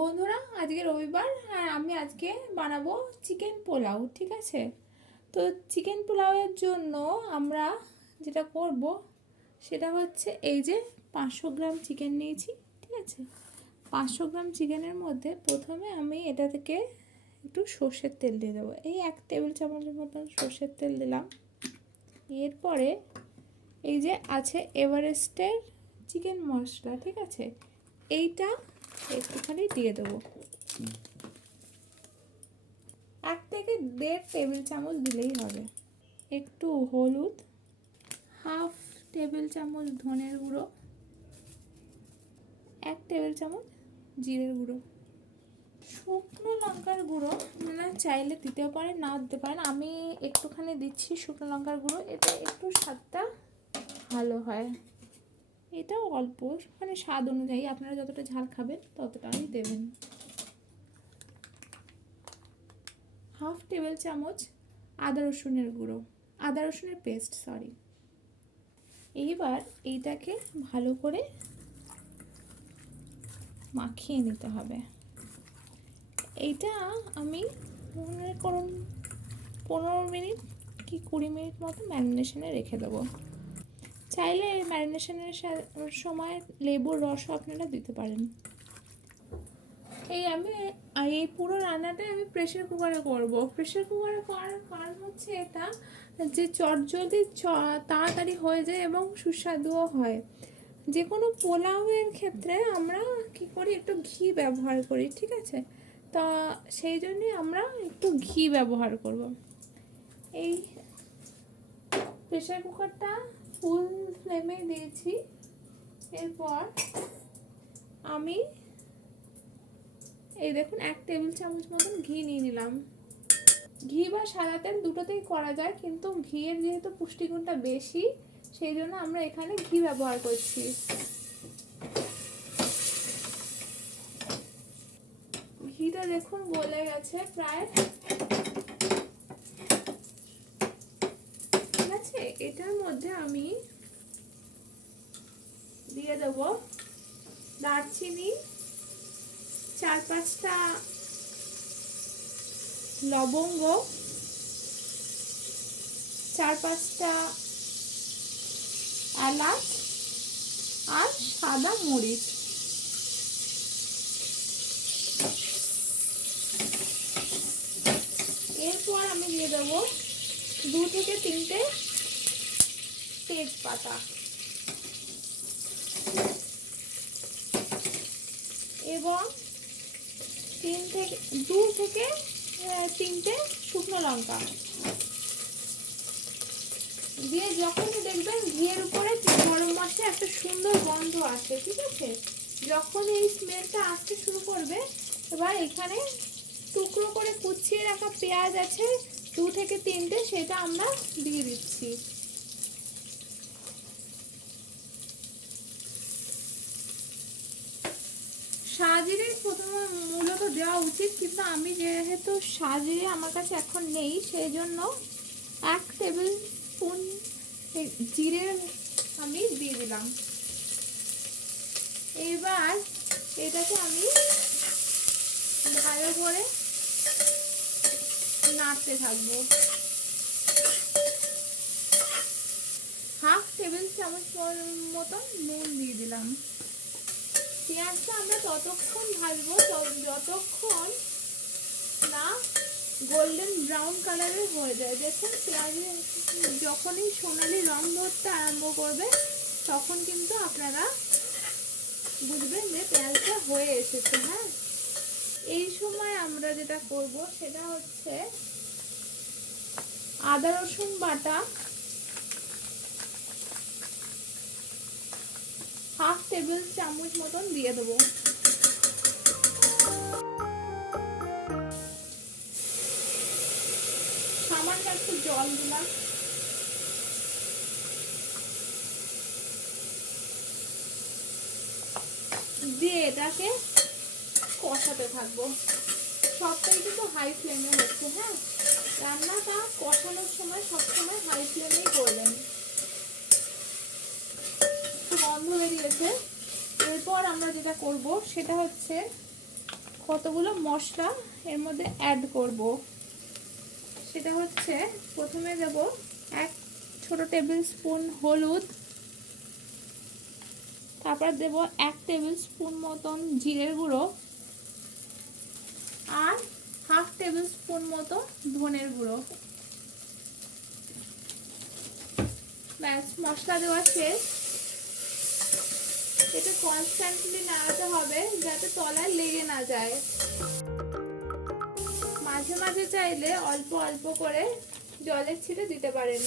বন্ধুরা, আজকে রবিবার আর আমি আজকে বানাবো চিকেন পোলাও। ঠিক আছে, তো চিকেন পোলাওয়ের জন্য আমরা যেটা করব সেটা হচ্ছে এই যে 500 গ্রাম চিকেন নিয়েছি। ঠিক আছে, 500 গ্রাম চিকেনের মধ্যে প্রথমে আমি এটা থেকে একটু সর্ষের তেল দিয়ে দেবো। এই 1 টেবিল চামচের মতন সর্ষের তেল দিলাম। এরপরে এই যে আছে এভারেস্টের চিকেন মশলা, ঠিক আছে, এইটা একটুখানি দিয়ে দেবো। 1 থেকে 1.5 টেবিল চামচ দিলেই হবে। একটু হলুদ, হাফ টেবিল চামচ ধনের গুঁড়ো, 1 টেবিল চামচ জিরের গুঁড়ো, শুকনো লঙ্কার গুঁড়ো আপনারা চাইলে দিতেও পারেন, নাও দিতে পারেন। আমি একটুখানি দিচ্ছি শুকনো লঙ্কার গুঁড়ো, এতে একটু স্বাদটা ভালো হয়। এটাও অল্প, মানে স্বাদ অনুযায়ী আপনারা যতটা ঝাল খাবেন ততটাই দেবেন। হাফ টেবিল চামচ আদা রসুনের গুঁড়ো, আদা রসুনের পেস্ট, সরি। এইবার এইটাকে ভালো করে মাখিয়ে নিতে হবে। এইটা আমি মনে করুন 15 মিনিট কি 20 মিনিট মতো ম্যারিনেশনে রেখে দেবো। চাইলে ম্যারিনেশনের সময় লেবুর রসও আপনারা দিতে পারেন। এই পুরো রান্নাটা আমি প্রেশার কুকারে করব। প্রেশার কুকারে করার কারণ হচ্ছে এটা যে চটজলদি তাড়াতাড়ি হয়ে যায় এবং সুস্বাদুও হয়। যে কোনো পোলাওয়ের ক্ষেত্রে আমরা কি করি, একটু ঘি ব্যবহার করি। ঠিক আছে, তা সেই জন্যই আমরা একটু ঘি ব্যবহার করব। এই প্রেশার কুকারটা ফুল ফ্লেমে দিয়েছি। এরপর আমি এই দেখুন 1 টেবিল চামচ মতন ঘি নিয়ে নিলাম। ঘি বা সাদা তেল দুটোতেই করা যায়, কিন্তু ঘিয়ের যেহেতু পুষ্টিগুণটা বেশি সেই জন্য আমরা এখানে ঘি ব্যবহার করছি। ঘিটা দেখুন গলে গেছে প্রায়। ঠিক আছে, এটার মধ্যে আমি দিয়ে দেব দারচিনি, 4-5টা লবঙ্গ, 4-5টা এলাচ আর সাদা মরিচ। এরপর আমি দিয়ে দেবো 2 থেকে 3টে তেজপাতা এবং 2 থেকে 3টে শুকনো লঙ্কা দিয়ে যখনই দেখবেন ঘিয়ের উপরে গরম মশলা একটা সুন্দর গন্ধ আসে। ঠিক আছে, যখন এই স্মেলটা আসতে শুরু করবে, এবার এখানে টুকরো করে কুচিয়ে রাখা পেঁয়াজ আছে 2 থেকে 3টে, সেটা আমরা দিয়ে দিচ্ছি। সাজিরে প্রথমে মূলত দেওয়া উচিত, কিন্তু আমি যেহেতু সাজিরে আমার কাছে এখন নেই সেই জন্য 1 টেবিল স্পুন জিরে আমি দিয়ে দিলাম। এবার এটাকে আমি ভালো করে নাড়তে থাকবো। হাফ টেবিল চামচ মতন নুন দিয়ে দিলাম। পেঁয়াজটা আমরা ততক্ষণ ভাজবো যতক্ষণ না গোল্ডেন ব্রাউন কালারের হয়ে যায়। দেখুন পেঁয়াজে যখনই সোনালি রং ধরতে আরম্ভ করবে তখন কিন্তু আপনারা বুঝবেন যে পেঁয়াজটা হয়ে এসেছে। হ্যাঁ, এই সময় আমরা যেটা করব সেটা হচ্ছে আদা রসুন বাটা হাফ টেবিল চামচ মতন দিয়ে দেবো। সামান্য একটু জল দিলাম। দিয়ে এটাকে কষাতে থাকবো। সবটাই কিন্তু হাই ফ্লেমে হচ্ছে। হ্যাঁ, রান্নাটা কষানোর সময় সবসময় হাই ফ্লেমেই করবেন। গন্ধ বেরিয়েছে। এরপর আমরা যেটা করব সেটা হচ্ছে কতগুলো মশলা এর মধ্যে অ্যাড করব। সেটা হচ্ছে প্রথমে দেব 1 ছোট টেবিল স্পুন হলুদ, তারপর দেব 1 টেবিল স্পুন মতন জিরের গুঁড়ো আর 1/2 টেবিল স্পুন মতো ধনের গুঁড়ো। ব্যাস, মশলা দেওয়া শেষ। এটা কনস্ট্যান্টলি নাড়াতে হবে যাতে তলায় লেগে না যায়। মাঝে মাঝে চাইলে অল্প অল্প করে জলের ছিটে দিতে পারেন।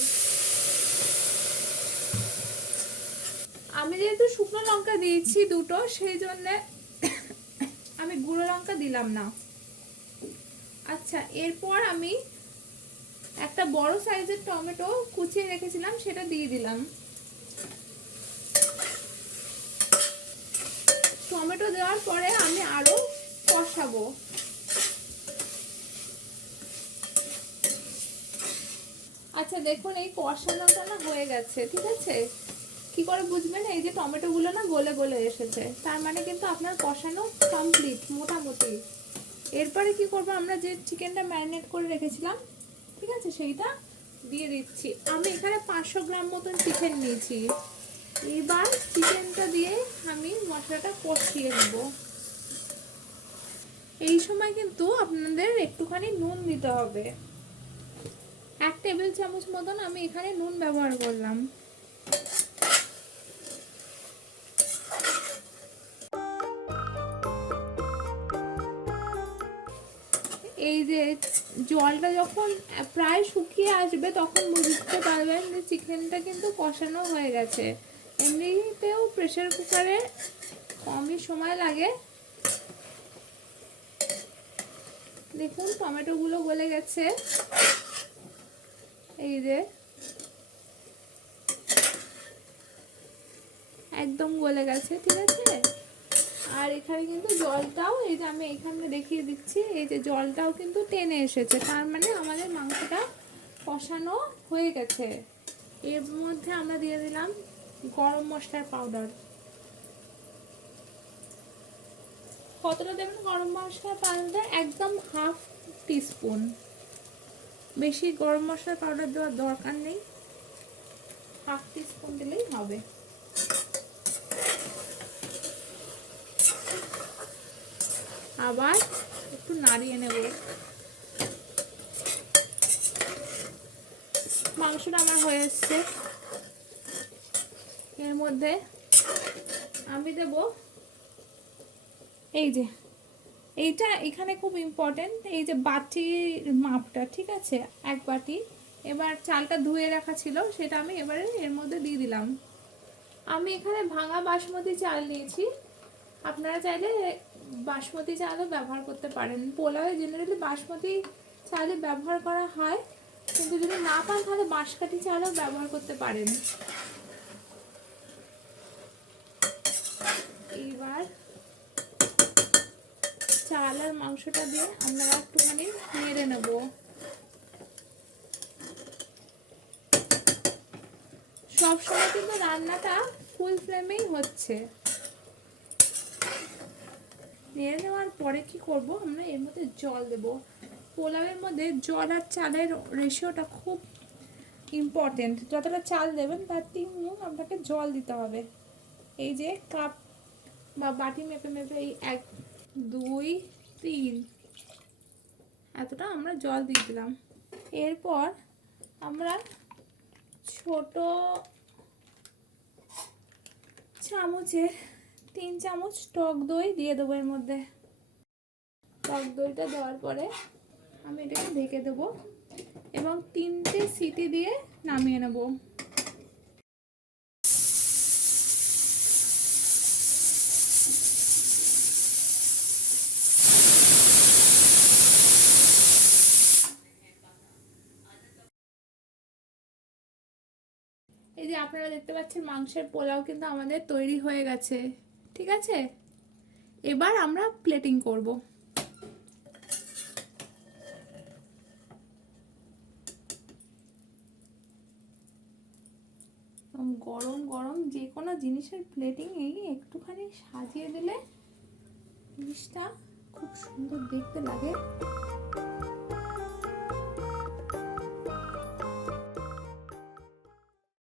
আমি যেহেতু শুকনো লঙ্কা দিয়েছি দুটো, সেই জন্য আমি গুঁড়ো লঙ্কা দিলাম না। আচ্ছা, এরপর আমি একটা বড় সাইজের টমেটো কুচিয়ে রেখেছিলাম, সেটা দিয়ে দিলাম। টমেটো দেওয়ার পরে আমি আরো কষাবো। আচ্ছা দেখুন, এই কষানোটা না হয়ে গেছে, ঠিক আছে? কি করে বুঝবেন? এই যে টমেটো গুলো না গলে গলে এসেছে, তার মানে কিন্তু আপনার কষানো কমপ্লিট মোটামুটি। এরপরে কি করব, আমরা যে চিকেনটা ম্যারিনেট করে রেখেছিলাম, ঠিক আছে, সেইটা দিয়ে দিচ্ছি। আমি এখানে 500 গ্রাম মতন চিকেন নিয়েছি। এবার চিকেনটা দিয়ে আমি মশলাটা কষিয়ে দেব। এই সময় কিন্তু আপনাদের একটুখানি নুন দিতে হবে। 1 টেবিল চামচ মতন আমি এখানে নুন ব্যবহার করলাম। এই যে জলটা যখন প্রায় শুকিয়ে আসবে তখন বুঝতে পারবেন যে চিকেনটা কিন্তু কষানো হয়ে গেছে। এমনিতেও প্রেসার কুকারে কমই সময় লাগে। দেখুন টমেটোগুলো গলে গেছে, এই যে একদম গলে গেছে, ঠিক আছে? আর এখানে কিন্তু জলটাও, এই যে আমি এখানে দেখিয়ে দিচ্ছি, এই যে জলটাও কিন্তু টেনে এসেছে, তার মানে আমাদের মাংসটা কষানো হয়ে গেছে। এর মধ্যে আমরা দিয়ে দিলাম গরম মশলার পাউডার। কতটা দেবেন গরম মশলার পাউডার? একদম 1/2 টিস্পুন। বেশি গরম মশলার পাউডার দেওয়ার দরকার নেই, 1/2 টিস্পুন দিলেই হবে। আবার একটু নাড়িয়ে নেব। মাংসটা আমার হয়ে এসছে। এর মধ্যে আমি দেব এই যে, এইটা এখানে খুব ইম্পর্টেন্ট, এই যে বাটির মাপটা, ঠিক আছে, 1 বাটি। এবার চালটা ধুয়ে রাখা ছিল, সেটা আমি এবারে এর মধ্যে দিয়ে দিলাম। আমি এখানে ভাঙা বাসমতি চাল নিয়েছি, আপনারা চাইলে বাসমতি চালও ব্যবহার করতে পারেন। পোলাওয়ে জেনারেলি বাসমতি চালই ব্যবহার করা হয়, কিন্তু যদি না পান তাহলে বাঁশকাঠি চালও ব্যবহার করতে পারেন। এইবার চাল আর মাংসটা দিয়ে আমরা একটুখানি নেড়ে নেব। সবসময় কিন্তু রান্নাটা ফুল ফ্লেমেই হচ্ছে। নেড়ে নেওয়ার পরে কি করব, আমরা এর মধ্যে জল দেব। পোলাওয়ের মধ্যে জল আর চালের রেশিওটা খুব ইম্পর্টেন্ট। যতটা চাল দেবেন তার 3 গুণ আপনাকে জল দিতে হবে। এই যে কাপ বা বাটি মেপে মেপে এই 1 2 3 এতটা আমরা জল দিয়ে দিলাম। এরপর আমরা ছোট চামচের 3 চামচ টক দই দিয়ে দেবো এর মধ্যে। টক দইটা দেওয়ার পরে আমি এটাকে ঢেকে দেবো এবং 3টে সিটি দিয়ে নামিয়ে নেব। এই যে আপনারা দেখতে পাচ্ছেন মাংসের পোলাও কিন্তু আমাদের তৈরি হয়ে গেছে, ঠিক আছে? এবার আমরা প্লেটিং করব। গরম গরম যে কোনো জিনিসের প্লেটিং এই একটুখানি সাজিয়ে দিলে জিনিসটা খুব সুন্দর দেখতে লাগে।